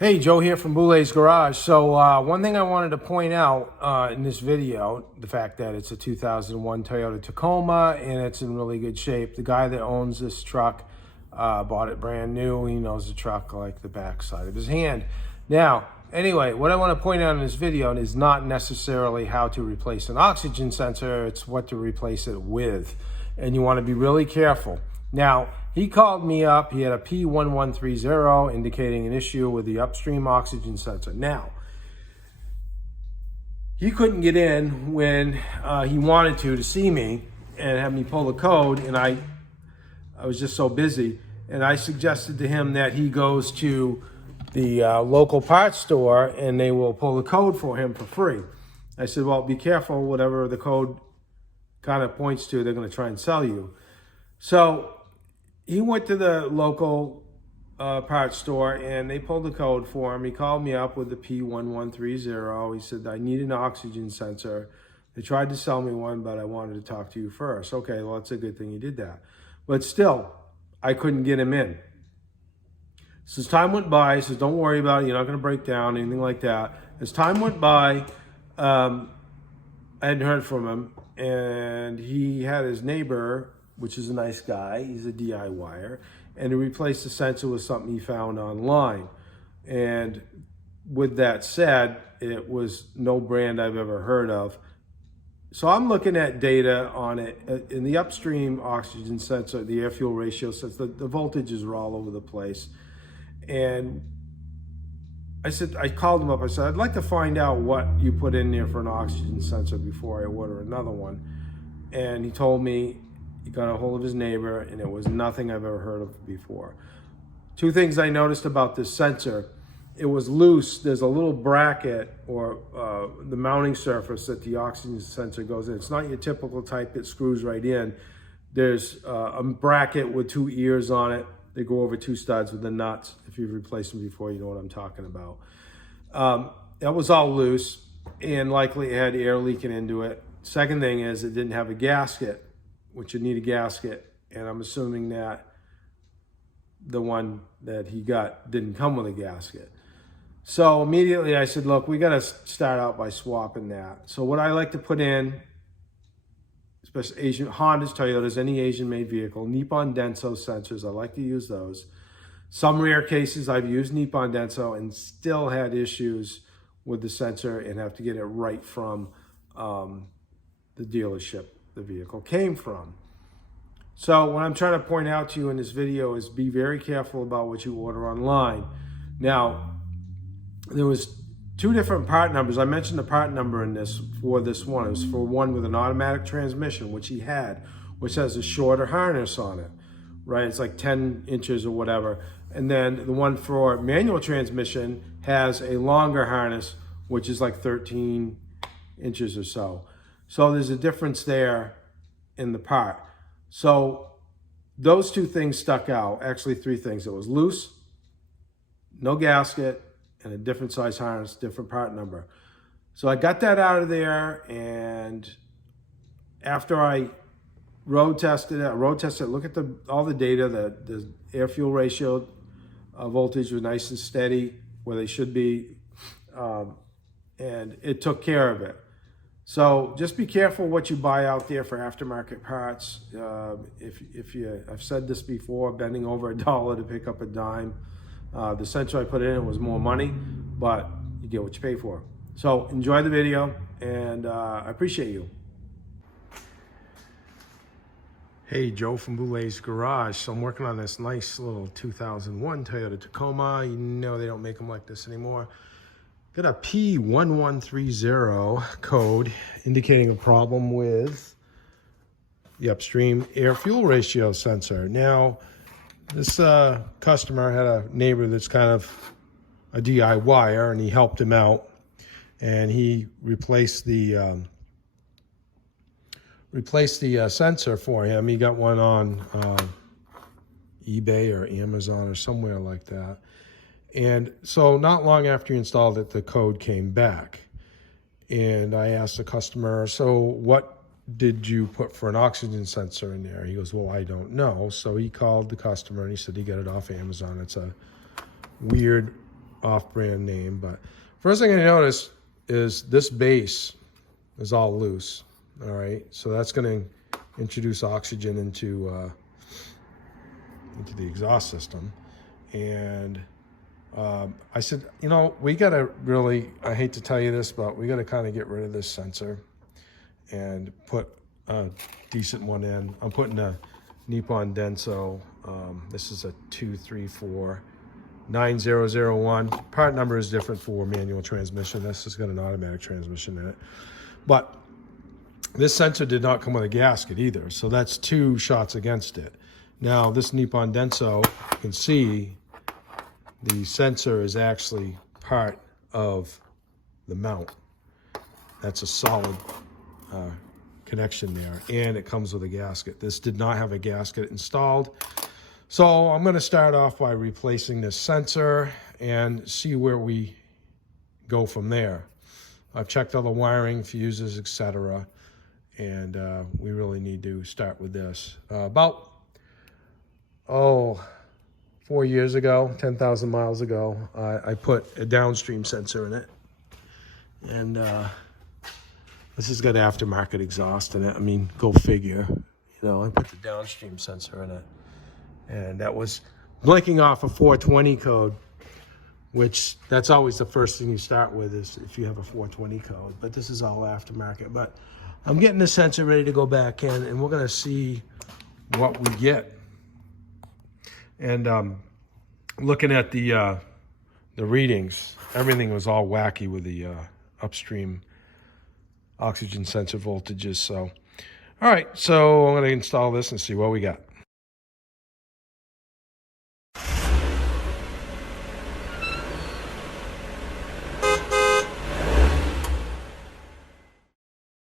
Hey, Joe here from Boulet's Garage. So one thing I wanted to point out in this video, the fact that it's a 2001 Toyota Tacoma and it's in really good shape. The guy that owns this truck bought it brand new. He knows the truck like the backside of his hand. Now, anyway, what I want to point out in this video is not necessarily how to replace an oxygen sensor. It's what to replace it with. And you want to be really careful. Now, he called me up. He had a P1130 indicating an issue with the upstream oxygen sensor. Now, he couldn't get in when he wanted to see me and have me pull the code, and I was just so busy. And I suggested to him that he goes to the local parts store and they will pull the code for him for free. I said, well, be careful. Whatever the code kind of points to, they're going to try and sell you. So he went to the local parts store and they pulled the code for him. He called me up with the P1130. He said, I need an oxygen sensor. They tried to sell me one, but I wanted to talk to you first. Okay, well, it's a good thing he did that. But still, I couldn't get him in. So as time went by, he says, don't worry about it. You're not going to break down, anything like that. As time went by, I hadn't heard from him. And he had his neighbor, which is a nice guy, he's a DIYer, and he replaced the sensor with something he found online. And with that said, it was no brand I've ever heard of. So I'm looking at data on it. In the upstream oxygen sensor, the air fuel ratio sensor, the voltages are all over the place. And I called him up, I said, I'd like to find out what you put in there for an oxygen sensor before I order another one. And he told me he got a hold of his neighbor and it was nothing I've ever heard of before. Two things I noticed about this sensor. It was loose. There's a little bracket or the mounting surface that the oxygen sensor goes in. It's not your typical type that screws right in. There's a bracket with two ears on it. They go over two studs with the nuts. If you've replaced them before, you know what I'm talking about. That was all loose and likely it had air leaking into it. Second thing is it didn't have a gasket, which you need a gasket. And I'm assuming that the one that he got didn't come with a gasket. So immediately I said, look, we got to start out by swapping that. So what I like to put in, especially Asian, Hondas, Toyotas, any Asian-made vehicle, Nippon Denso sensors. I like to use those. Some rare cases I've used Nippon Denso and still had issues with the sensor and have to get it right from the dealership the vehicle came from. So what I'm trying to point out to you in this video is be very careful about what you order online. Now, there was two different part numbers. I mentioned the part number in this for this one. It was for one with an automatic transmission, which he had, which has a shorter harness on it, right? It's like 10 inches or whatever. And then the one for manual transmission has a longer harness, which is like 13 inches or so. So there's a difference there in the part. So those two things stuck out, actually three things. It was loose, no gasket, and a different size harness, different part number. So I got that out of there, and after I road tested it, look at all the data, the air fuel ratio voltage was nice and steady where they should be, and it took care of it. So just be careful what you buy out there for aftermarket parts. I've said this before, bending over $1 to pick up a dime. The sensor I put in was more money, but you get what you pay for. So enjoy the video, and I appreciate you. Hey, Joe from Boulet's Garage. So I'm working on this nice little 2001 Toyota Tacoma. You know they don't make them like this anymore. Got a P1130 code indicating a problem with the upstream air fuel ratio sensor. Now, this customer had a neighbor that's kind of a DIYer, and he helped him out, and he replaced the sensor for him. He got one on eBay or Amazon or somewhere like that. And so not long after he installed it, the code came back. And I asked the customer, so what did you put for an oxygen sensor in there? He goes, well, I don't know. So he called the customer and he said he got it off Amazon. It's a weird off-brand name. But first thing I noticed is this base is all loose. All right, so that's going to introduce oxygen into the exhaust system. And I said, you know, we got to really, I hate to tell you this, but we got to kind of get rid of this sensor and put a decent one in. I'm putting a Nippon Denso. This is a 2349001. Part number is different for manual transmission. This has got an automatic transmission in it. But this sensor did not come with a gasket either, so that's 2 shots against it. Now, this Nippon Denso, you can see the sensor is actually part of the mount. That's a solid connection there, and it comes with a gasket. This did not have a gasket installed. So I'm going to start off by replacing this sensor and see where we go from there. I've checked all the wiring, fuses, etc. And we really need to start with this. About 4 years ago, 10,000 miles ago, I put a downstream sensor in it. And this has got aftermarket exhaust in it. I mean, go figure. You know, I put the downstream sensor in it. And that was blinking off a 420 code, which that's always the first thing you start with is if you have a 420 code. But this is all aftermarket. But I'm getting the sensor ready to go back in, and we're going to see what we get. And looking at the readings, everything was all wacky with the upstream oxygen sensor voltages. So, all right, so I'm going to install this and see what we got.